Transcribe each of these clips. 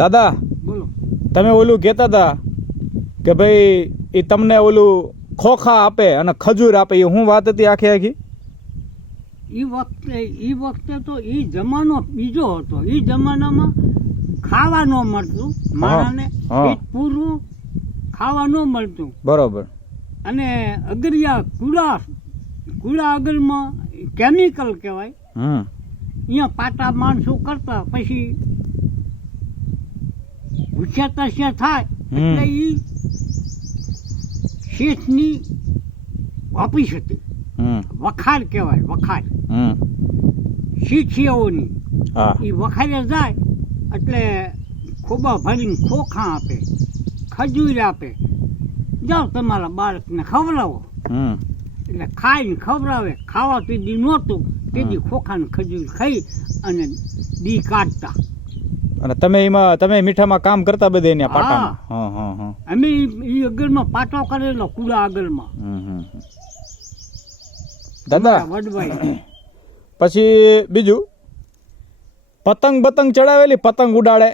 દાદા બોલો. તમે ઓલું કહેતા હતા કે ભાઈ એ તમને ઓલું ખોખા આપે અને ખજૂર આપે, એ શું વાત હતી આખી આખી? ઈ વખતે તો ઈ જમાનો બીજો હતો. ઈ જમાનામાં ખાવા ન મળતું માણસને, હા. પેટ પૂરું ખાવા ન મળતું. બરોબર. અને અગરિયા કુડા અગરમાં કેમિકલ કહેવાય. અહીંયા પાટા માણસો કરતા, પછી ભૂસ્યા તસ્યા થાય એટલે ઈ શેઠની ઓફિસ હતી. વખાર કહેવાય, વખાર શીખીઓની. એ વખારે જાય એટલે ખોબા ભરીને ખોખા આપે, ખજૂર આપે, જાઓ તમારા બાળકને ખવડાવો. એટલે ખાઈને ખવડાવે. ખાવા તેથી નહોતું, તેથી ખોખા ને ખજૂર ખાઈ અને દી કાઢતા. અને તમે મીઠામાં કામ કરતા બધે એના પાટામાં? અમે ઈ અગરમાં પાટો કરેલો, કુડા અગરમાં. દાદા વડવાઈ. પછી બીજું પતંગ ચડાવેલી? પતંગ ઉડાડે?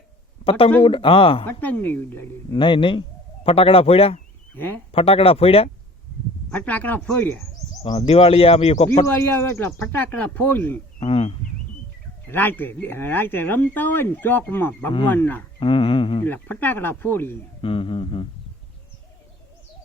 હા. પતંગ નહીં ઉડાડી. નહીં. ફટાકડા ફોડ્યા? હે? ફટાકડા ફોડ્યા? ફટાકડા ફોડ્યા. દિવાળી આવે એટલે ફટાકડા ફોડી રાતે રમતા હોય ને ચોકમાં ભગવાનના, એટલે ફટાકડા ફોડી.